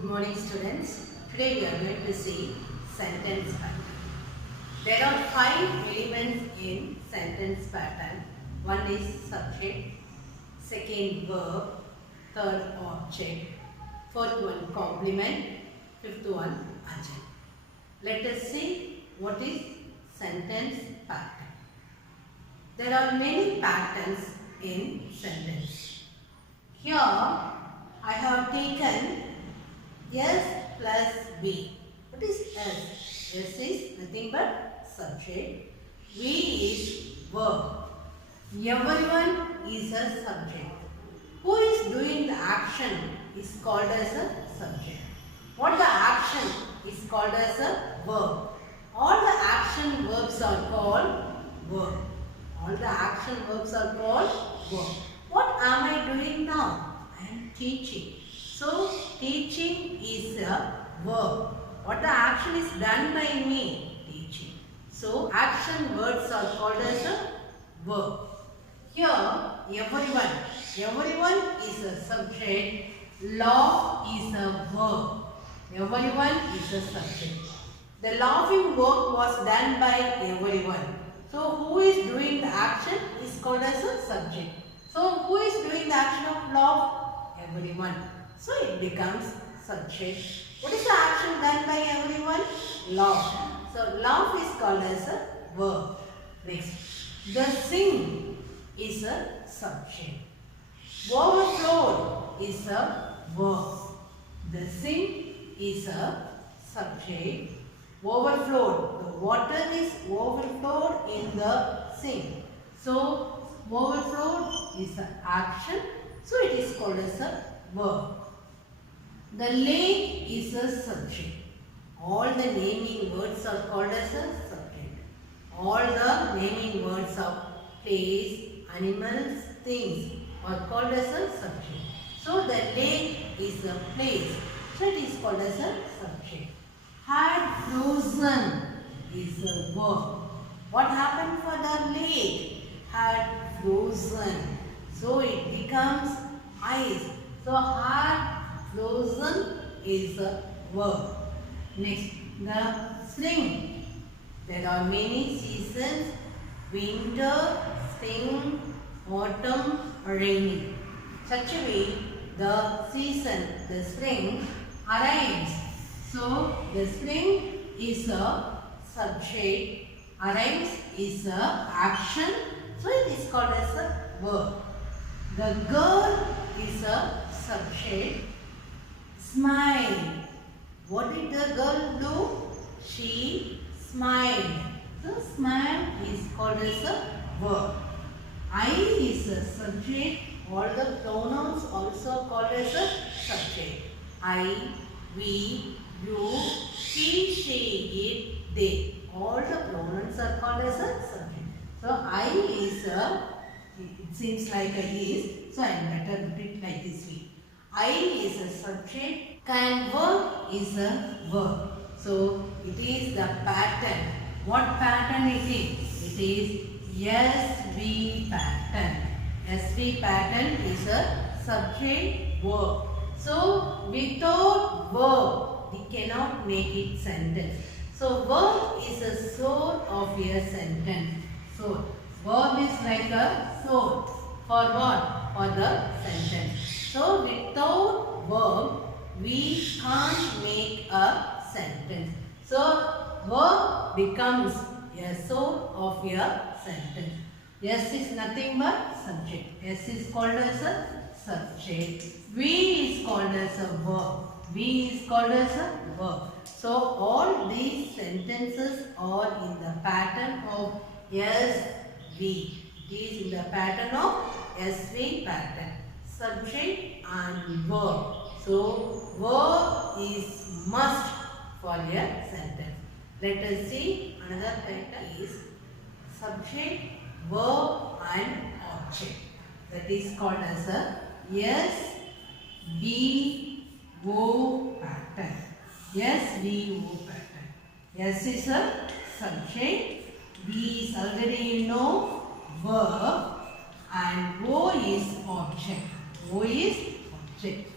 Good morning, students. Today we are going to see sentence pattern. There are 5 elements in sentence pattern. One is subject, second verb, third object, fourth one complement, fifth one adjective. Let us see what is sentence pattern. There are many patterns in sentence. Here I have taken S plus B. What is S? S is nothing but subject. V is verb. Everyone is a subject. Who is doing the action is called as a subject. What the action is called as a verb. All the action verbs are called verb. All the action verbs are called verb. What am I doing now? I am teaching. So, teaching is a verb. What the action is done by me? Teaching. So, action words are called as a verb. Here, everyone. Everyone is a subject. Laugh is a verb. Everyone is a subject. The laughing work was done by everyone. So, who is doing the action is called as a subject. So, who is doing the action of laugh? Everyone. So, it becomes subject. What is the action done by everyone? Laugh. So, laugh is called as a verb. Next. The sing is a subject. Overflow is a verb. The sing is a subject. Overflowed. The water is overflowed in the sink. So, overflowed is the action. So, it is called as a verb. The lake is a subject. All the naming words are called as a subject. All the naming words of place, animals, things are called as a subject. So, the lake is a place. So, it is called as a subject. Had frozen is a verb. What happened for the lake? Had frozen. So, it becomes ice. So, had frozen is a verb. Next, the spring. There are many seasons. Winter, spring, autumn, rainy. Such a way, the season, the spring, arrives. So, the spring is a subject. Arrives is a action. So, it is called as a verb. The girl is a subject. Smile. What did the girl do? She smiled. So, smile is called as a verb. I is a subject. All the pronouns also called as a subject. I, we, you, he, she, it, they. All the pronouns are called as a subject. So, I is a, it seems like a is. So, I am better put it like this way. I is a subject. Can work is a verb. So, it is the pattern. What pattern it is? It is SV pattern. SV pattern is a subject verb. So, without verb, we cannot make it sentence. So, verb is a sword of a sentence. Sword. Verb is like a sword. For what? For the sentence. So, without verb, we can't make a sentence. So, verb becomes a sword of a sentence. S is nothing but subject. S is called as a subject. V is called as a verb. V is called as a verb. So, all these sentences are in the pattern of SV. It is in the pattern of SV pattern. Subject and verb. So, verb is must for a sentence. Let us see another pattern is subject, verb and object. That is called as a SVO pattern. SVO pattern. S is a subject, V is already you know verb and O is object. O is object.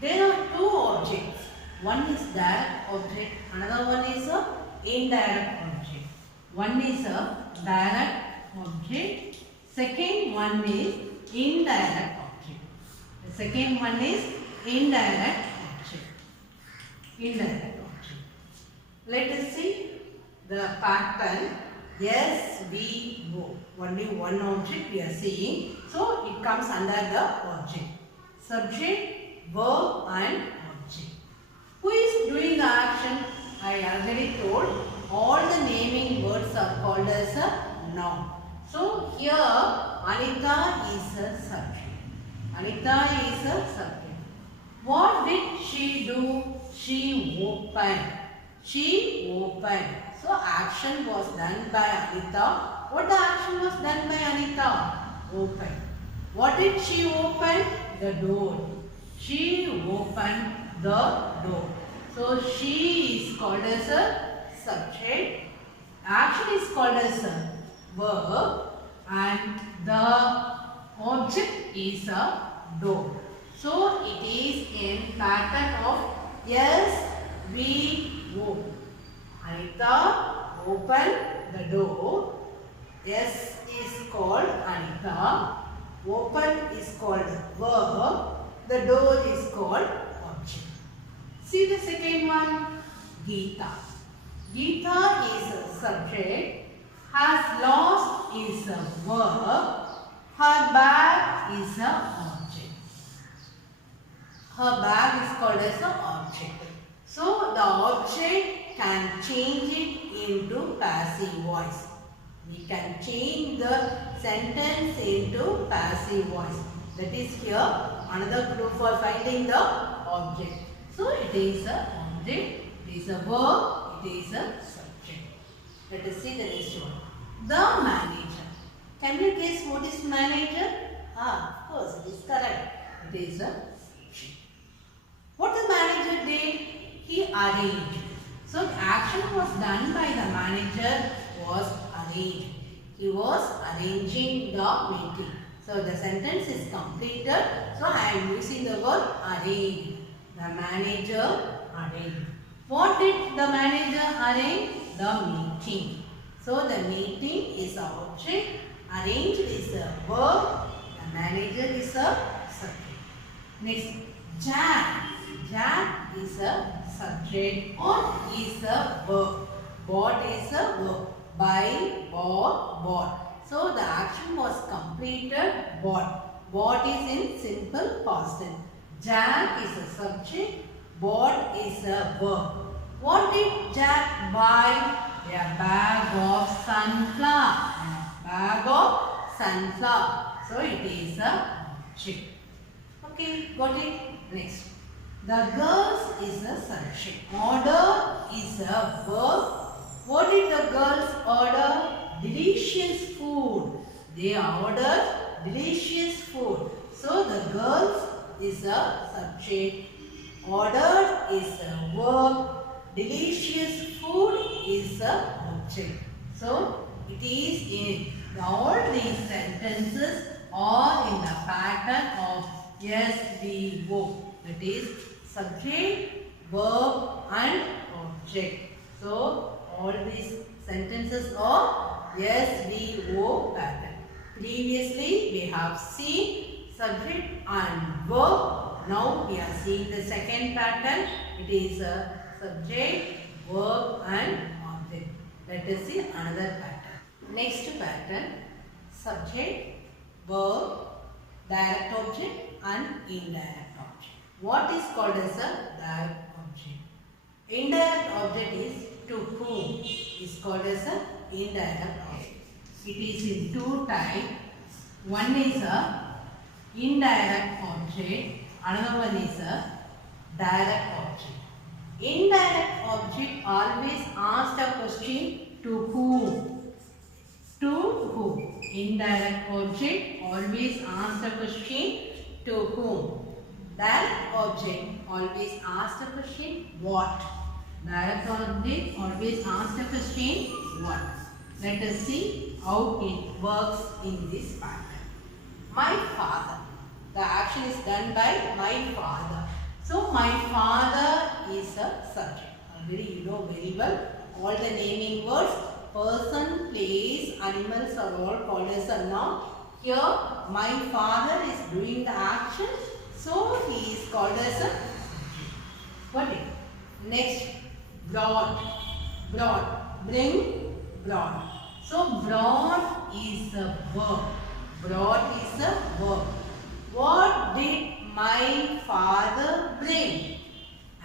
There are two objects. One is direct object, another one is a indirect object. One is a direct object, second one is indirect object. The second one is indirect object. Indirect object. Let us see the pattern SVO. Only one object we are seeing. So it comes under the object. Subject, verb and object. Who is doing the action? I already told all the naming words are called as a noun. So here Anita is a subject. Anita is a subject. What did she do? She opened. She opened. So action was done by Anita. What the action was done by Anita? Open. What did she open? The door. She opened the door. So she is called as a subject. Action is called as a verb. And the object is a door. So it is in pattern of SVO. Anita opened the door. S is called Anita. Open is called verb. The door is called object. See the second one. Geeta. Geeta is a subject. Has lost is a verb. Her bag is an object. Her bag is called as an object. So the object can change it into passive voice. We can change the sentence into passive voice. That is here another clue for finding the object. So it is an object, it is a verb, it is a subject. Let us see the next one. The manager. Can you guess what is manager? Of course, it is correct. It is a subject. What the manager did? He arranged. So action was done by the manager was arranged. He was arranging the meeting. So the sentence is completed. So I am using the word arrange. The manager arranged. What did the manager arrange? The meeting. So the meeting is an object. Arranged is a verb. The manager is a subject. Next, Jack. Jack is a subject or is a verb. Bought is a verb. Buy, bought. So the action was completed. Bought. Bought is in simple past tense. Jack is a subject. Bought is a verb. What did Jack buy? A bag of sunflower. A bag of sunflower. So it is a object. Okay, got it? Next. The girls is a subject. Order is a verb. What did the girls order? Delicious food. They ordered delicious food. So the girls is a subject. Ordered is a verb. Delicious food is a object. So it is in all these sentences are in the pattern of SVO. That is subject, verb and object. So all these sentences are SVO pattern. Previously we have seen subject and verb. Now we are seeing the second pattern. It is a subject, verb and object. Let us see another pattern. Next pattern, subject, verb, direct object and indirect object. What is called as a direct object? Indirect object is to whom is called as a indirect object. It is in two types. One is a indirect object. Another one is a direct object. Indirect object always asks a question to whom. To whom. Indirect object always asks a question to whom. Direct object always asks a question what. Direct object always asks a question what. Let us see how it works in this pattern. My father. The action is done by my father. So my father is is a subject. Already you know very well all the naming words. Person, place, animals are all called as a noun. Here my father is doing the action, so he is called as a subject. Got it? Next, brought. Brought. Bring, brought. So brought is a verb. Brought is a verb. What did my father bring?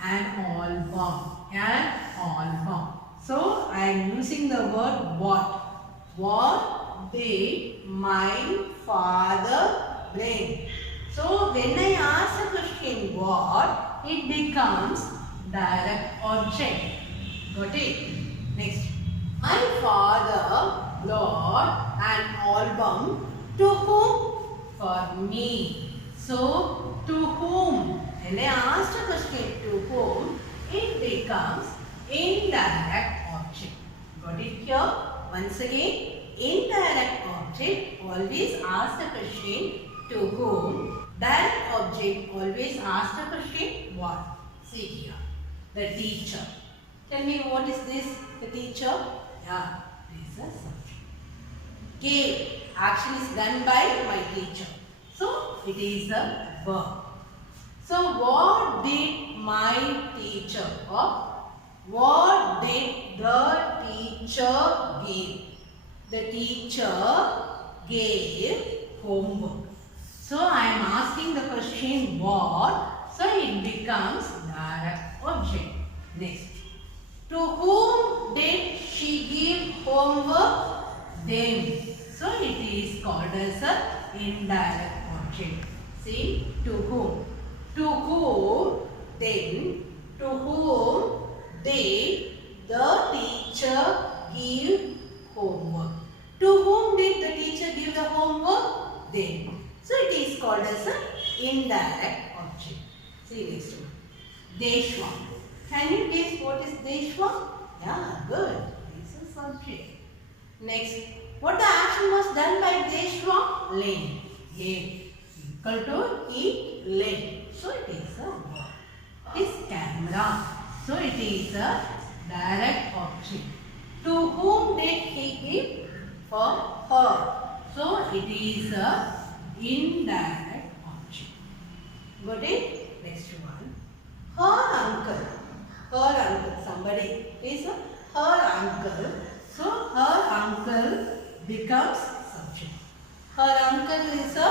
An album. An album. So I am using the word what. What did my father bring? So when I ask the question what, it becomes direct object. Got it? Next. My father brought an album to whom? For me. So, to whom? When I ask the question to whom, it becomes indirect object. Got it here? Once again, indirect object always ask the question to whom. Direct object always ask the question what. See here. The teacher. Tell me what is this? The teacher? Yeah, this is a subject. Gave. Action is done by my teacher. So, it is a verb. So, what did my teacher or what did the teacher give? The teacher gave homework. So, I am asking the question what? So, it becomes direct object. Next. To whom did she give homework? Them. So, it is called as a indirect object. See, to whom? To whom, then, to whom did the teacher give homework? To whom did the teacher give the homework? Then. So, it is called as an indirect object. See next one. Deshwa. Can you guess what is Deshwa? Yeah, good. This is a subject. Next. What the action was done by Deshwa? Lend. Gave. Equal to eat, lend. So it is a verb. It is camera. So it is a direct object. To whom did he give? For her. So it is a indirect object. Got it? Next one. Her uncle. Her uncle. Somebody is her uncle. So her uncle becomes subject. Her uncle is a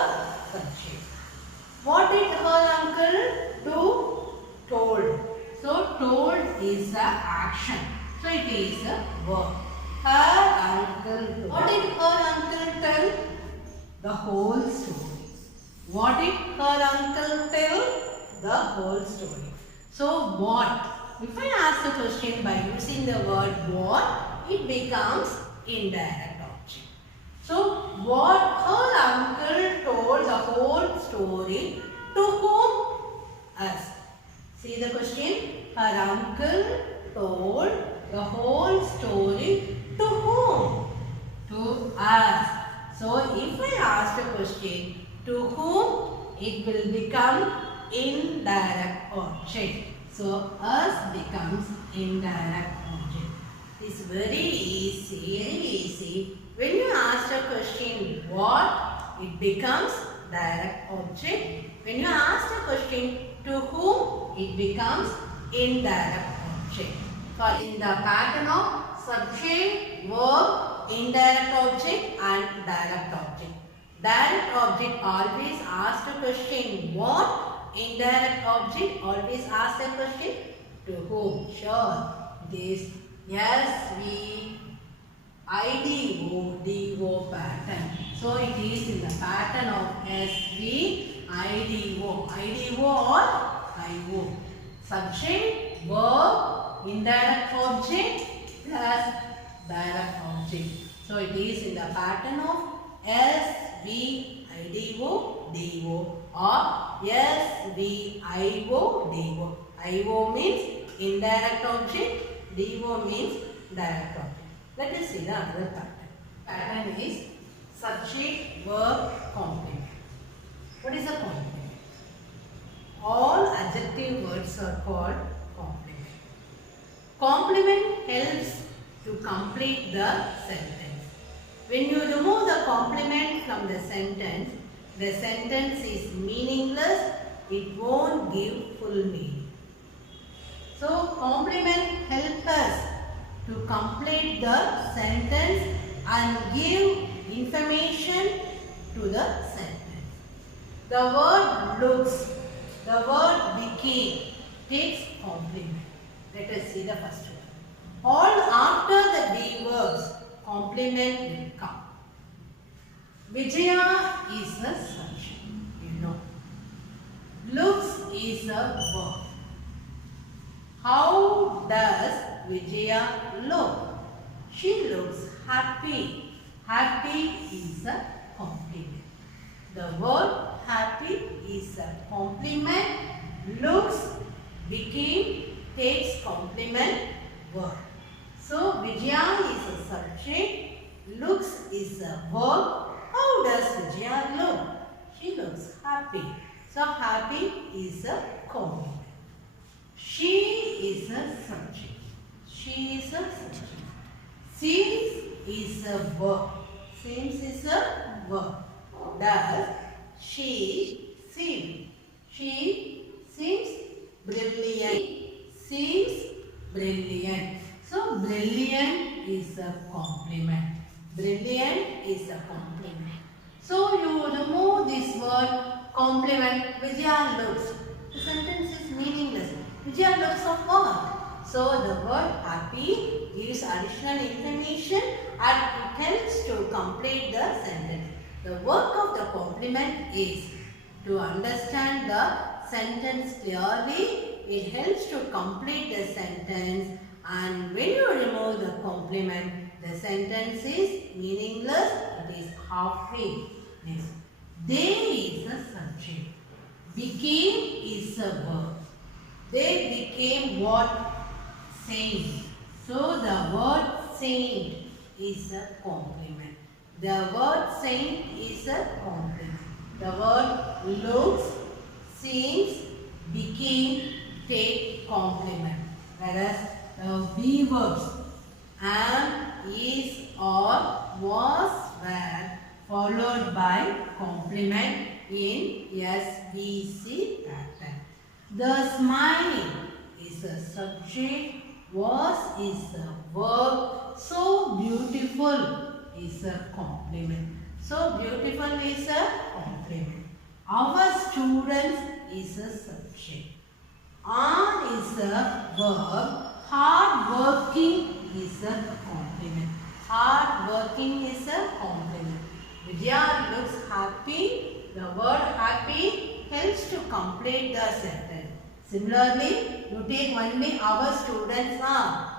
subject. What did her uncle do? Told. So told is the action. So it is a verb. Her uncle. What did her uncle tell? The whole story. What did her uncle tell? The whole story. So what? If I ask the question by using the word what, it becomes indirect object. So what her uncle told the whole story to whom? Us. See the question? Her uncle told the whole story to whom? To us. So if I ask the question to whom, it will become indirect object. So us becomes indirect object. It's very easy. When you ask the question what, it becomes direct object. When you ask the question to whom, it becomes indirect object. So in the pattern of subject, verb, indirect object and direct object. Direct object always asks the question what? Indirect object always asks the question to whom? Sure. This SVIDO pattern. So it is in the pattern of SVIDO. IDO or IO. Subject, verb, indirect object plus direct object. So it is in the pattern of SVIDO, DO or SVIO, DO. IO means indirect object, DO means direct object. Let us see the other pattern. Pattern is subject, verb, complement. What is a complement? All adjective words are called complement. Complement helps to complete the sentence. When you remove the complement from the sentence is meaningless. It won't give full meaning. So, complement helps us to complete the sentence and give information to the sentence. The word looks, the word became takes complement. Let us see the first one. All after the be verbs, complement will come. Vijaya is a subject, you know. Looks is a verb. How does Vijaya look? She looks happy. Happy is a compliment. The word happy is a compliment. Looks, became, takes complement verb. So Vijaya is a subject. Looks is a verb. How does Vijaya look? She looks happy. So happy is a compliment. She is a subject. She is a subject. Seems is a verb. Seems is a verb. Does she seem? She seems brilliant. Seems brilliant. So brilliant is a compliment. Brilliant is a compliment. So you remove this word compliment. Vijaya looks. The sentence is meaningless. Vijaya looks of what? So the word happy gives additional information and it helps to complete the sentence. The work of the complement is to understand the sentence clearly. It helps to complete the sentence, and when you remove the complement, the sentence is meaningless. It is halfway. Next, they is a subject. Became is a verb. They became what? Saint. So the word saint is a complement. The word saint is a complement. The word looks, seems, became, take complement. Whereas the be verbs am, is, or, was, were followed by complement in SVC pattern. The smile is a subject. Was is a verb. So beautiful is a complement. So beautiful is a complement. Our students is a subject. On is a verb. Hard working is a complement. Hard working is a complement. Vidya looks happy. The word happy helps to complete the sentence. Similarly, you take only our students are.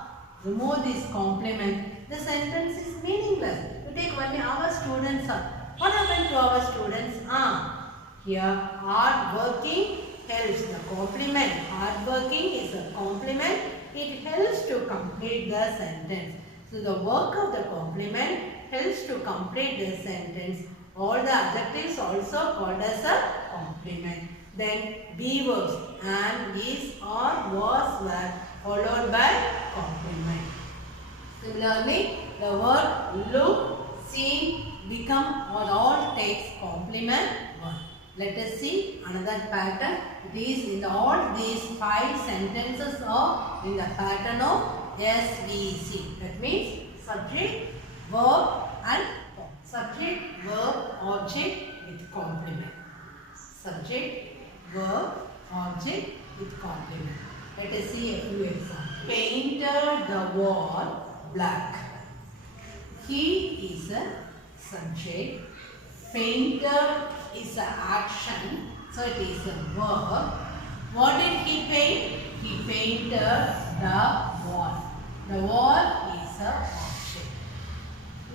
Remove this complement. The sentence is meaningless. You take only our students are. What happened to our students are? Here, hard working helps. The complement. Hard working is a complement. It helps to complete the sentence. So, the work of the complement helps to complete the sentence. All the adjectives also called as a complement. Then be verbs am, is, or, was, were followed by complement. Similarly, the word look, seem, become or all takes complement word. Let us see another pattern. It is in all these 5 sentences are in the pattern of SVC. That means subject, verb and subject, verb, object with complement. Subject, verb, object with complement. Let us see a few examples. Painted the wall black. He is a subject. Painter is an action. So it is a verb. What did he paint? He painted the wall. The wall is a object.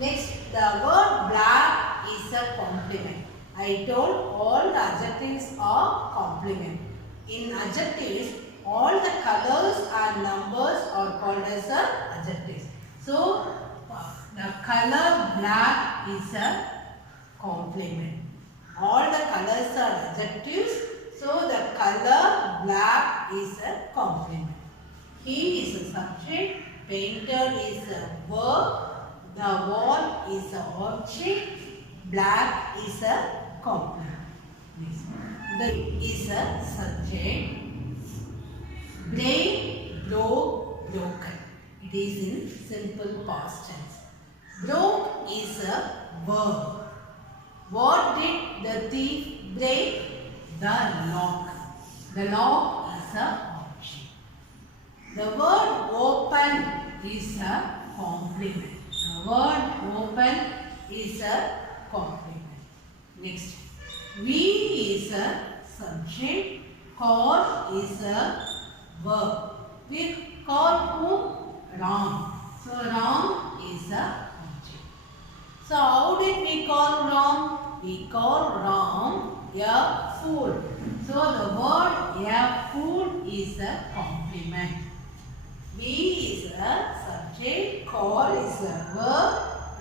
Next, the word black is a complement. I told all the adjectives are complement. In adjectives, all the colors and numbers are called as adjectives. So, the color black is a complement. All the colors are adjectives. So, the color black is a complement. He is a subject. Painter is a verb. The wall is an object. Black is a complement. The is a subject. Break, broke, broken. It is in simple past tense. Broke is a verb. What did the thief break? The lock. The lock is a object. The word open is a complement. The word open is a complement. Next, we is a subject. Call is a verb. We call whom? Ram. So Ram is a object. So how did we call Ram? We call Ram a fool. So the word a fool is a complement. We is a subject, call is a verb,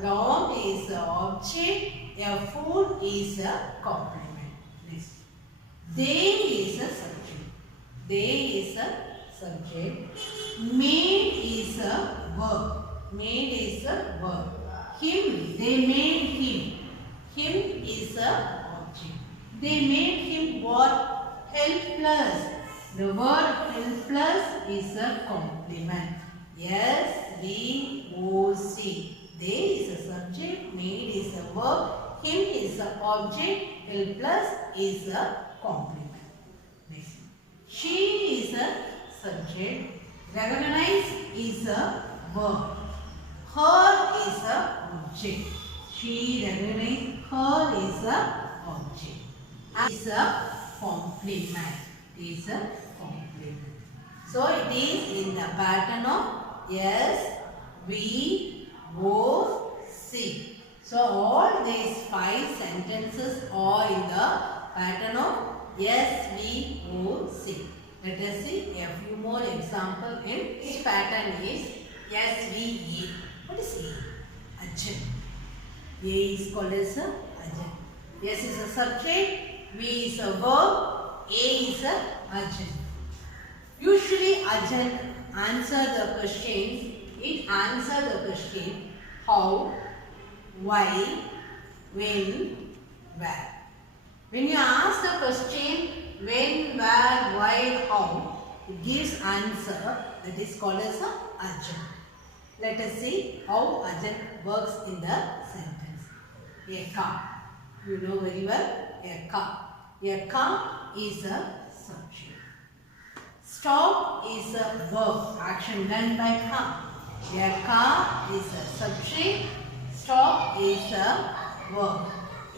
Ram is a object, a fool is a complement. Next. They is a subject. They is a subject. Made is a verb. Made is a verb. Him, they made him. Him is a object. They made him what? Helpless. The word helpless is a complement. S-V-O-C. They is a subject, made is a verb, him is an object, helpless is a complement. Next. She is a subject, recognize is a verb, her is a object. She recognize, her is a object. Is a complement. Is a complement. So it is in the pattern of S, V, O, C. So all these 5 sentences are in the pattern of S, V, O, C. Let us see a few more examples in each pattern is S, V, E. What is E? Agent. A is called as a agent. S is a subject, V is a verb, A is a agent. Usually agent answer the questions. It answer the question how, why, when, where. When you ask the question when, where, why, how, it gives answer that is called as a agent. Let us see how agent works in the sentence. A car. You know very well a car. A car is a subject. Stop is a verb, action done by car. A car is a subject. Stop is a verb.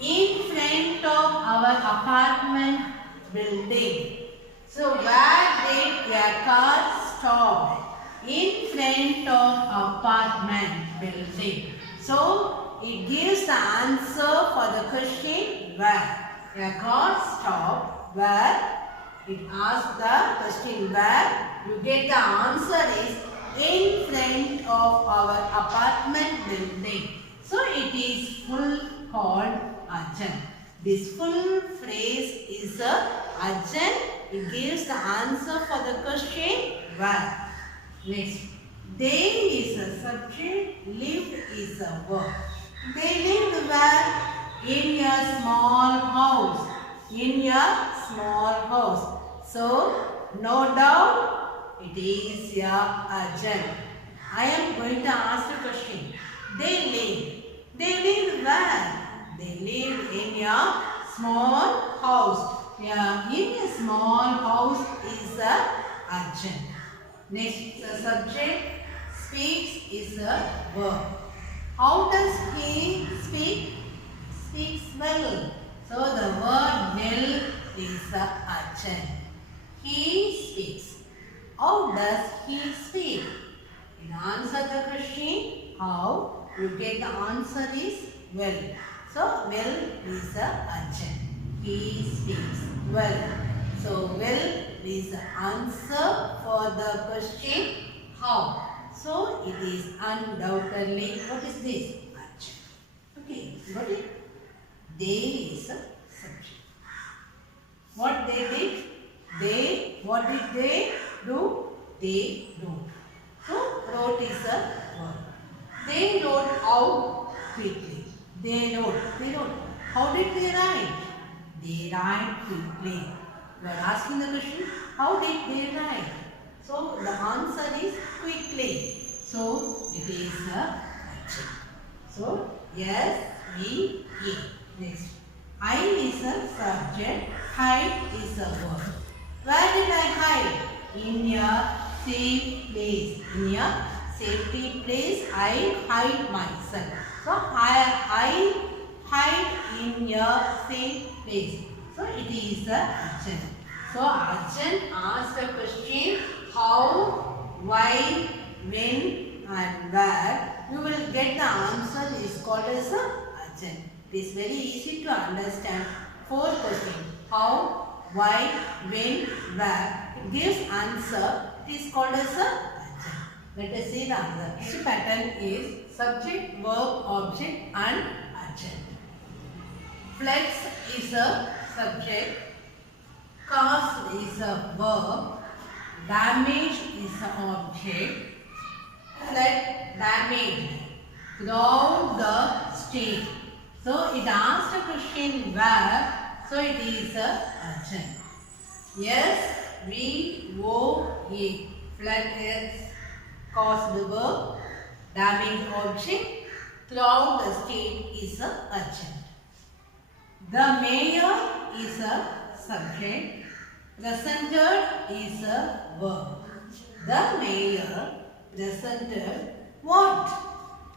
In front of our apartment building. So where did a car stop? In front of apartment building. So it gives the answer for the question where. A car stopped where. It asks the question where. You get the answer is in front of our apartment building. So it is full called agent. This full phrase is a agent. It gives the answer for the question where. Next. They is a subject. Lived is a verb. They lived where? In a small house. In a small house. So, no doubt, it is a agent. I am going to ask the question. They live. They live where? They live in a small house. Yeah, in a small house is a agent. Next, the subject speaks is a verb. How does he speak? Speaks well. So the word well is a agent. He speaks. How does he speak? In answer the question how, you get the answer is well. So well is a agent. He speaks well. So well is the answer for the question how. So it is undoubtedly, what is this? Agent. Okay, got it? They is a subject. What they did? What did they do? they wrote. So wrote is a verb. They wrote out quickly. They wrote. How did they write? They write quickly. You are asking the question, how did they write? So the answer is quickly. So it is a adjective. So yes, we, he. Next. I is a subject. Hide is a verb. Where did I hide? In a safe place. In a safety place, I hide myself. So I hide in a safe place. So it is a Arjun. So Arjun asked a question: how, why, when, and where. You will get the answer is called as a Arjun. It is very easy to understand. 4 questions: how, why, when, where. It gives answer. It is called as a Arjun. Let us see the answer. Next pattern is subject, verb, object, and adjective. Flex is a subject. Cause is a verb. Damage is an object. Flood, damaged throughout the state. So it asked a question where. So it is a adjective. Yes, we, O, E. Flood is cause the verb. Damaged object. Throughout the state is a adjective. The mayor is a subject. Presented is a verb. The mayor presented what?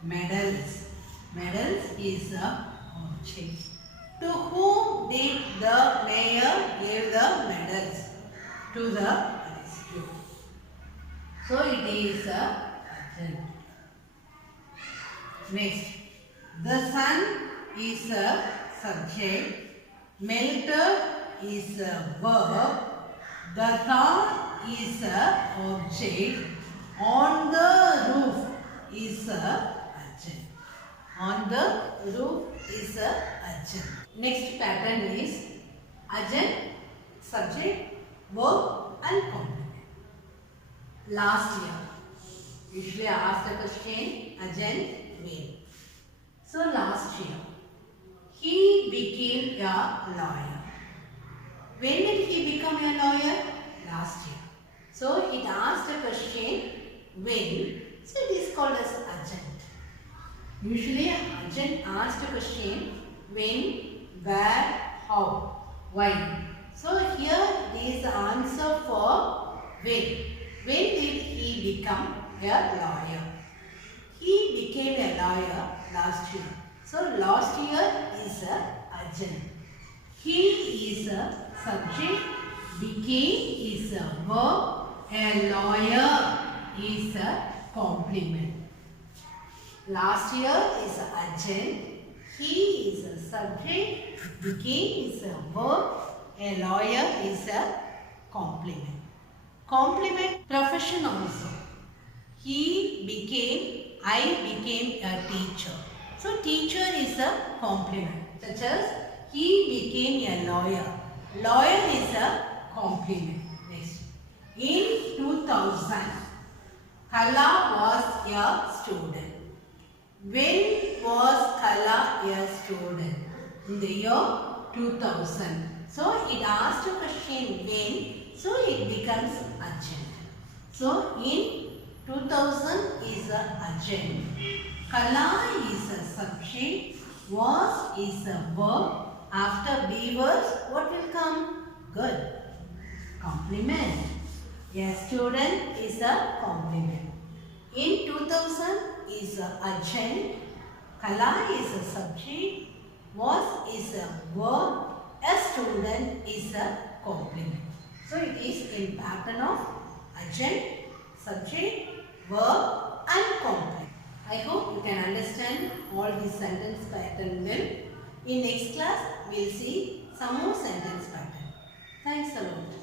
Medals. Medals is a object. To whom did the mayor give the medals? To the rescue. So it is a adjective. Next, the sun is a subject. Melted is a verb. The car is a object. On the roof is a adjective. On the roof is a adjective. Next pattern is adjective, subject, verb, and complement. Last year, usually I asked the question adjective, when. So last year, he became a lawyer. When did he become a lawyer? Last year. So it asked a question when. So it is called as adjunct. Usually adjunct asked a question when, where, how, why. So here is the answer for when. When did he become a lawyer? He became a lawyer last year. So last year is a adjunct. He is a subject. Became is a verb. A lawyer is a complement. Last year is a adjunct. He is a subject. Became is a verb. A lawyer is a complement. Complement profession also. He became, I became a teacher. So teacher is a complement. Such as he became a lawyer. Lawyer is a complement. Next. In 2000, Kala was a student. When was Kala a student? In the year 2000. So it asked a question when. So it becomes adjunct. So in 2000 is a adjunct. Kala is a subject. Was is a verb. After be was, what will come? Good. Complement. A student is a complement. In 2000 is a adjunct. Kala is a subject. Was is a verb. A student is a complement. So it is in pattern of adjunct, subject, verb, and complement. I hope you can understand all these sentence pattern well. In next class, we will see some more sentence pattern. Thanks a lot.